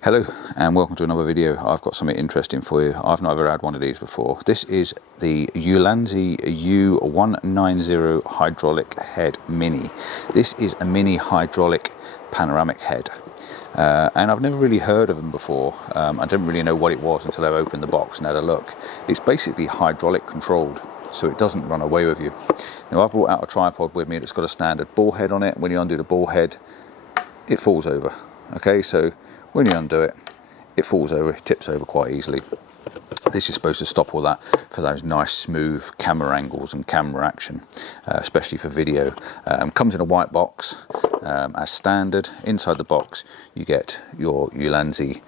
Hello and welcome to another video. I've got something interesting for you. I've never had one of these before. This is the Ulanzi U-190 hydraulic head mini. This is a mini hydraulic panoramic head. And I've never really heard of them before. I didn't really know what it was until I opened the box and had a look. It's basically hydraulic controlled, so it doesn't run away with you. Now, I brought out a tripod with me that's got a standard ball head on it. When you undo the ball head, it falls over. Okay, so when you undo it, it falls over, it tips over quite easily. This is supposed to stop all that for those nice smooth camera angles and camera action, especially for video. Comes in a white box as standard. Inside the box you get your Ulanzi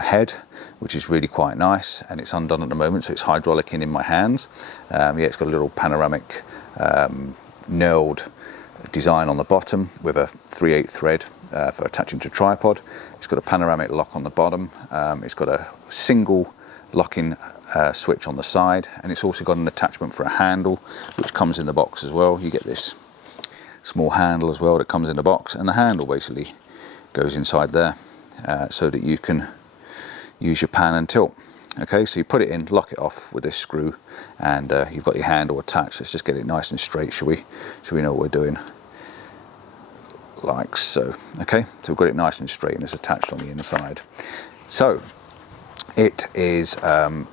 head, which is really quite nice, and it's undone at the moment, so it's hydraulic in my hands. Yeah, it's got a little panoramic knurled design on the bottom with a 3/8 thread for attaching to tripod. It's got a panoramic lock on the bottom. It's got a single locking switch on the side, and it's also got an attachment for a handle which comes in the box as well. You get this small handle as well that comes in the box, and the handle basically goes inside there so that you can use your pan and tilt. Okay, so you put it in, lock it off with this screw, and you've got your handle attached. Let's just get it nice and straight, shall we? So we know what we're doing. Like so. Okay, so we've got it nice and straight and it's attached on the inside. So it is, I've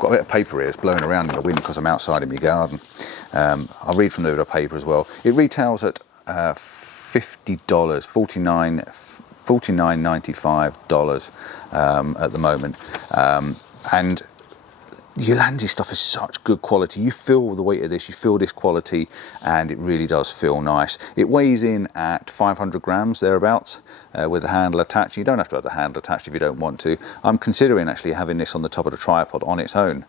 got a bit of paper here, it's blowing around in the wind because I'm outside in my garden. I'll read from the paper as well. It retails at $50, $49.95 at the moment. And Ulanzi stuff is such good quality. You feel the weight of this, you feel this quality, and it really does feel nice. It weighs in at 500 grams thereabouts with the handle attached. You don't have to have the handle attached if you don't want to. I'm considering actually having this on the top of the tripod on its own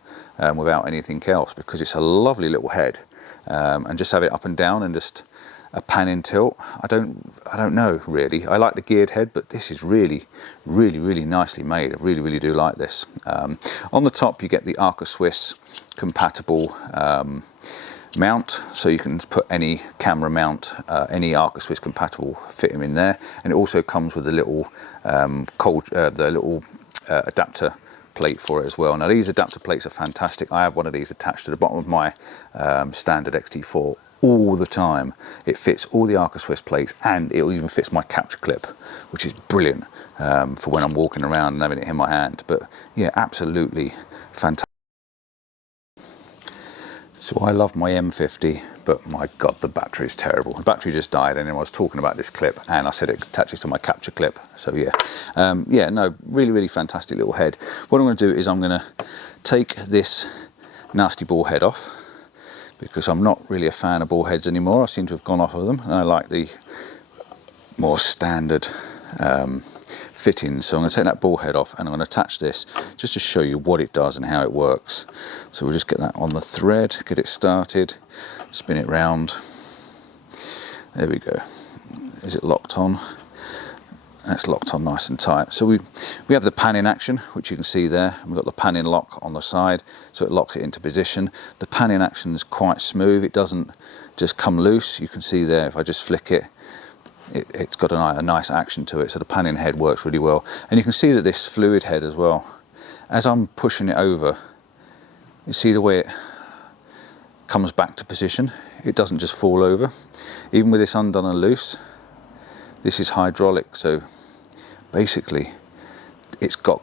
without anything else, because it's a lovely little head, and just have it up and down and just a pan and tilt. I don't know really. I like the geared head, but this is really nicely made. I really do like this. On the top you get the Arca-Swiss compatible mount, so you can put any camera mount, any Arca-Swiss compatible, fit them in there. And it also comes with a little adapter plate for it as well. Now these adapter plates are fantastic. I have one of these attached to the bottom of my standard XT4 all the time. It fits all the Arca-Swiss plates, and it even fits my capture clip, which is brilliant for when I'm walking around and having it in my hand. But yeah, absolutely fantastic. So I love my M50, but my God, the battery is terrible. The battery just died, and then I was talking about this clip, and I said it attaches to my capture clip. So yeah, yeah, no, really fantastic little head. What I'm going to do is I'm going to take this nasty ball head off, because I'm not really a fan of ball heads anymore. I seem to have gone off of them, and I like the more standard fittings. So I'm going to take that ball head off, and I'm going to attach this just to show you what it does and how it works. So we'll just get that on the thread, get it started, spin it round. There we go. Is it locked on? That's locked on nice and tight. So we have the pan in action, which you can see there. We've got the pan in lock on the side, so it locks it into position. The pan in action is quite smooth. It doesn't just come loose. You can see there, if I just flick it, it's got a nice action to it. So the pan in head works really well. And you can see that this fluid head as well, as I'm pushing it over, you see the way it comes back to position. It doesn't just fall over. Even with this undone and loose, this is hydraulic, so basically it's got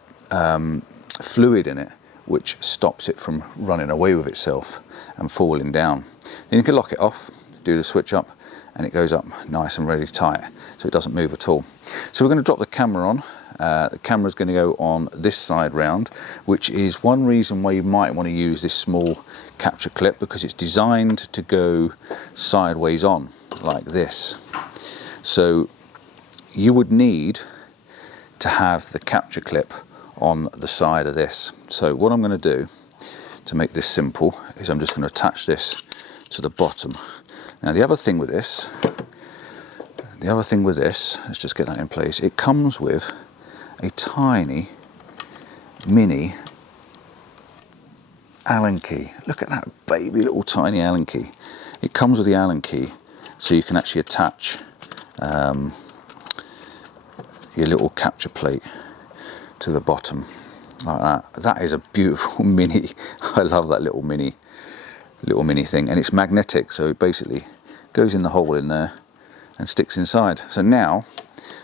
fluid in it which stops it from running away with itself and falling down. Then you can lock it off, do the switch up, and it goes up nice and really tight, so it doesn't move at all. So we're going to drop the camera on. The camera is going to go on this side round, which is one reason why you might want to use this small capture clip, because it's designed to go sideways on like this. So you would need to have the capture clip on the side of this. So what I'm going to do to make this simple is I'm just going to attach this to the bottom. Now the other thing with this, let's just get that in place. It comes with a tiny mini Allen key. Look at that baby little tiny Allen key. It comes with the Allen key, so you can actually attach your little capture plate to the bottom like that. That is a beautiful mini. I love that little mini thing, and it's magnetic, so it basically goes in the hole in there and sticks inside. So now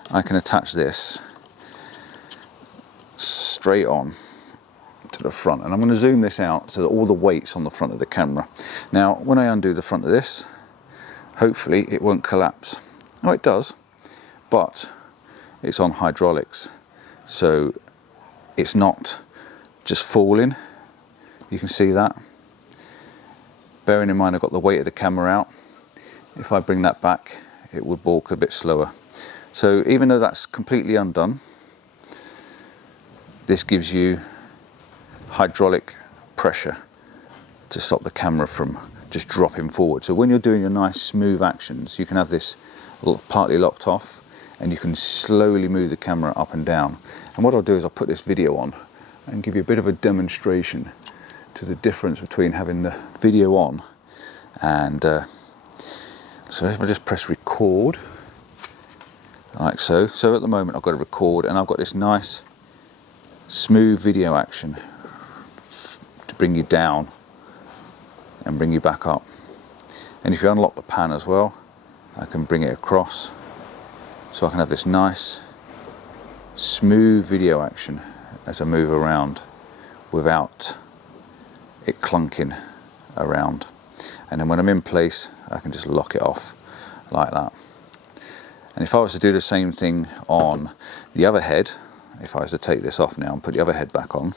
I can attach this straight on to the front, and I'm going to zoom this out so that all the weight's on the front of the camera. Now when I undo the front of this, hopefully it won't collapse. Oh, it does, but it's on hydraulics, so it's not just falling. You can see that. Bearing in mind I've got the weight of the camera out, if I bring that back it would balk a bit slower. So even though that's completely undone, this gives you hydraulic pressure to stop the camera from just dropping forward. So when you're doing your nice smooth actions, you can have this partly locked off and you can slowly move the camera up and down. And what I'll do is I'll put this video on and give you a bit of a demonstration to the difference between having the video on and so if I just press record like so. So at the moment I've got to record and I've got this nice smooth video action to bring you down and bring you back up. And if you unlock the pan as well, I can bring it across, so I can have this nice smooth video action as I move around without it clunking around. And then when I'm in place, I can just lock it off like that. And if I was to do the same thing on the other head, if I was to take this off now and put the other head back on,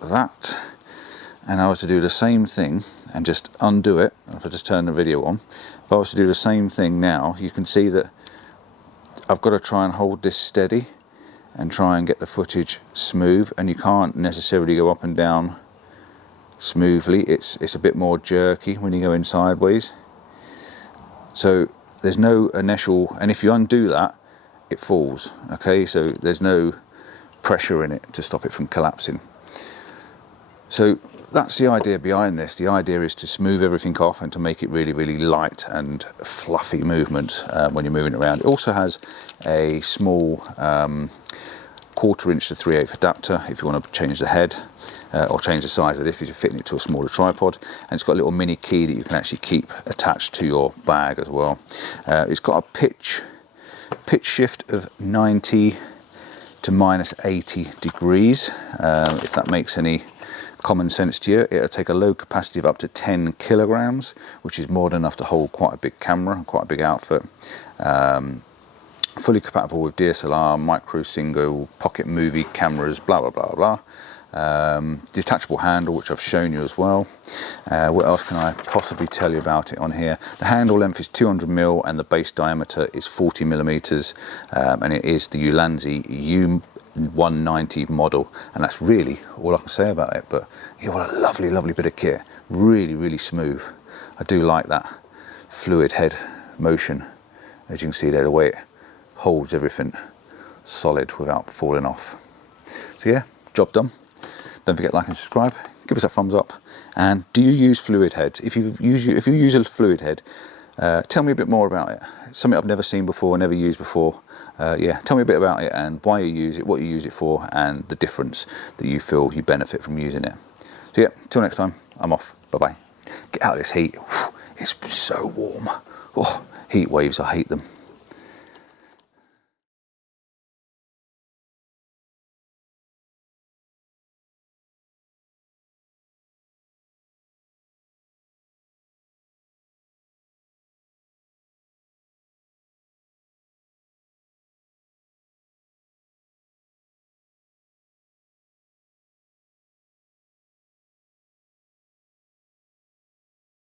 that, and I was to do the same thing and just undo it, if I just turn the video on, if I was to do the same thing now, you can see that I've got to try and hold this steady and try and get the footage smooth, and you can't necessarily go up and down smoothly. It's a bit more jerky when you go in sideways. So there's no initial, and if you undo that, it falls. Okay, so there's no pressure in it to stop it from collapsing. So that's the idea behind this. The idea is to smooth everything off and to make it really, really light and fluffy movement when you're moving around. It also has a small 1/4 inch to 3/8 adapter if you want to change the head or change the size of it if you're fitting it to a smaller tripod. And it's got a little mini key that you can actually keep attached to your bag as well. It's got a pitch shift of 90 to -80 degrees. If that makes any common sense to you, it'll take a load capacity of up to 10 kilograms, which is more than enough to hold quite a big camera and quite a big outfit. Fully compatible with DSLR, micro, single, pocket movie cameras, blah blah blah blah. Detachable handle, which I've shown you as well. What else can I possibly tell you about it on here? The handle length is 200mm and the base diameter is 40mm, and it is the Ulanzi U-190 model, and that's really all I can say about it. But yeah, what a lovely, lovely bit of kit. Really, really smooth. I do like that fluid head motion. As you can see there, the way it holds everything solid without falling off. So yeah, job done. Don't forget to like and subscribe. Give us a thumbs up. And do you use fluid heads? If you use a fluid head, tell me a bit more about it. It's something I've never seen before, never used before. Yeah, tell me a bit about it and why you use it, what you use it for, and the difference that you feel you benefit from using it. So yeah, till next time, I'm off. Bye bye. Get out of this heat. It's so warm. Oh, heat waves, I hate them.